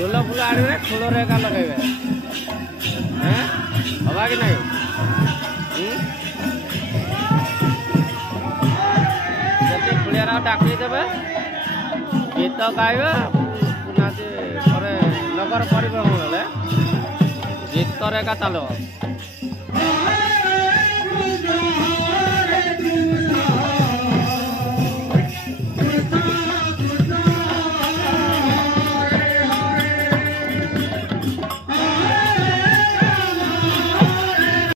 झोल फूल आड़े खोल एका लगे हवा कि नहीं पुलिया डाकी देवे गीत गाइबे नगर परिबहन गीत एका चलो।